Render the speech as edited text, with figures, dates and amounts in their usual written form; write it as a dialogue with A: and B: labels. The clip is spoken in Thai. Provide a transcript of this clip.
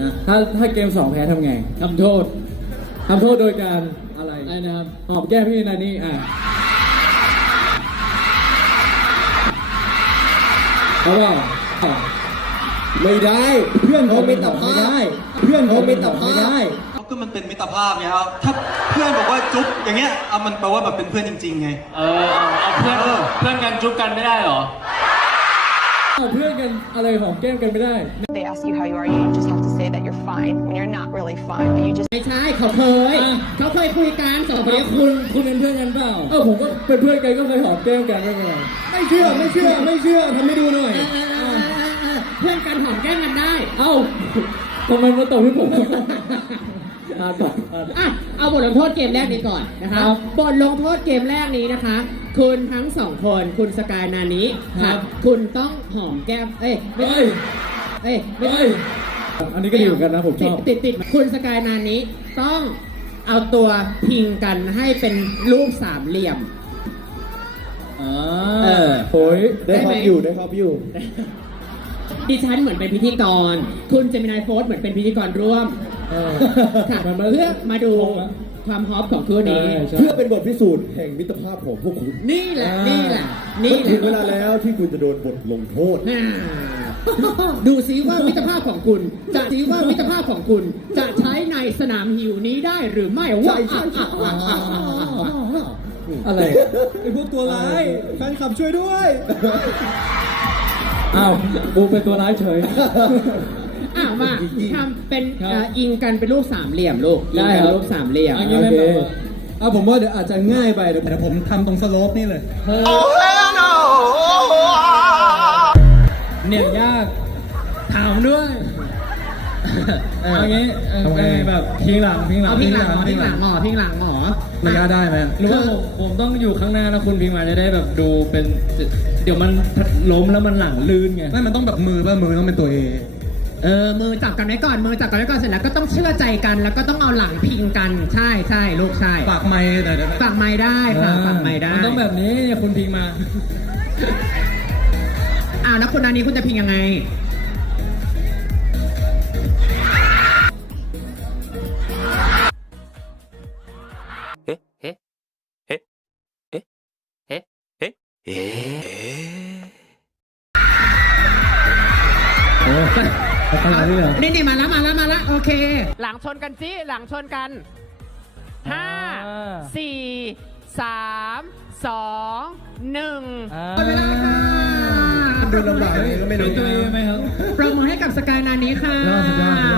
A: ถ้าเกม2แพ้ทำไงทำโทษโดยการอะไรนะครับหอมแก้มพี่นานี่เอาเปล่าไม่ได้เพื่อนเขาไม่ตอบไม่ได้เพื่อนเขาไม่ตอบไม่ได้
B: ก็มันเป็นมิตรภาพไงครับถ้าเพื่อนบอกว่าจุ๊บอย่างเงี้ยมันแปลว่าแบบเป็นเพื่อนจริงๆไง
C: เอาเพื่อนกันจุ๊บกันไม่ได้หรอ
A: เอาเพื่อนกันอะไรหอมแก้มกันไม่ได้
D: They ask you how you are, you just have to say that you're fine when you're not really fine, but you just
E: ไม่ใช่เขาเคยคุยกันสองคนนี้
A: คุณเป็นเพื่อนกันเปล่าผมก็เป็นเพื่อนกันก็เคยหอมแก้มกันไม่เป็นไรไม่เชื่อทำให้ดูหน่อย
E: เพื่อนกันหอมแก้มกันได้
A: ทำไมมาตบที่ผม
E: เอาบทลงโทษเกมแรกนี้ก่อนนะคะบทลงโทษเกมแรกนี้นะคะคุณทั้งสองคนคุณสกายนานิครับคุณต้องหอมแก้มไม่
A: อันนี้ก็ดีเหมือนกันนะผมชอบ
E: ติดคุณสกายนานิต้องเอาตัวพิงกันให้เป็นรูปสามเหลี่ยม
A: โอ้ยได้ครับอยู่
E: ดิฉันเหมือนเป็นพิธีกรคุณเจมินายโฟร์เหมือนเป็นพิธีกรร่วมค่ะเพื่อมาดูความฮอปของคู่นี้
A: เพื่อเป็นบทพิสูจน์แห่งมิตรภาพของพวกคุณ
E: นี่แหละ
A: ถึงเวลาแล้วที่คุณจะโดนบทลงโทษ
E: ดูซิว่ามิตรภาพของคุณจะใช้ในสนามหิวนี้ได้หรือไม่ว่า
A: อะไรไอ้พวกตัวร้ายแฟนคลับช่วยด้วยบูเป็นตัวร้ายเฉย
E: มาทำเป็นอิงกันเป็นรูปสามเหลี่ยมลูก
A: ได้ครับรูป
E: สามเหลี่ยม
A: โอเคผมว่าเดี๋ยวอาจจะง่ายไปเดี๋ยวผมทำตรงสโลปนี่เลยเนี่ยยากถามด้วยอย่างงี้แบบพิงหลังหรอระยะได้ไหมหรือว่าผมต้องอยู่ข้างหน้าแล้วคุณพิงมาจะได้แบบดูเป็นเดี๋ยวมันล้มแล้วมันหลังลื่นไงไม่มันต้องแบบมือต้องเป็นตัวเอ
E: มือจับกันไว้ก่อนเสร็จแล้วก็ต้องเชื่อใจกันแล้วก็ต้องเอาหลังพิงกันใช่ลูกใช่
A: ฝากไม้
E: ได้ค่ะฝากไม้ได้
A: มันต้องแบบนี้เนี่ยคุณพิงมา
E: แล้วคนนั้นนี้คุณจะพิงยังไงนี่มาแล้วโอเคหลังชนกัน5 4 3 2 1เวลาค่ะ
A: ดูลำบากไม่รู้ตัวเองไหมครับ
E: ปรบมือให้กับสกายนานี้ค่ะ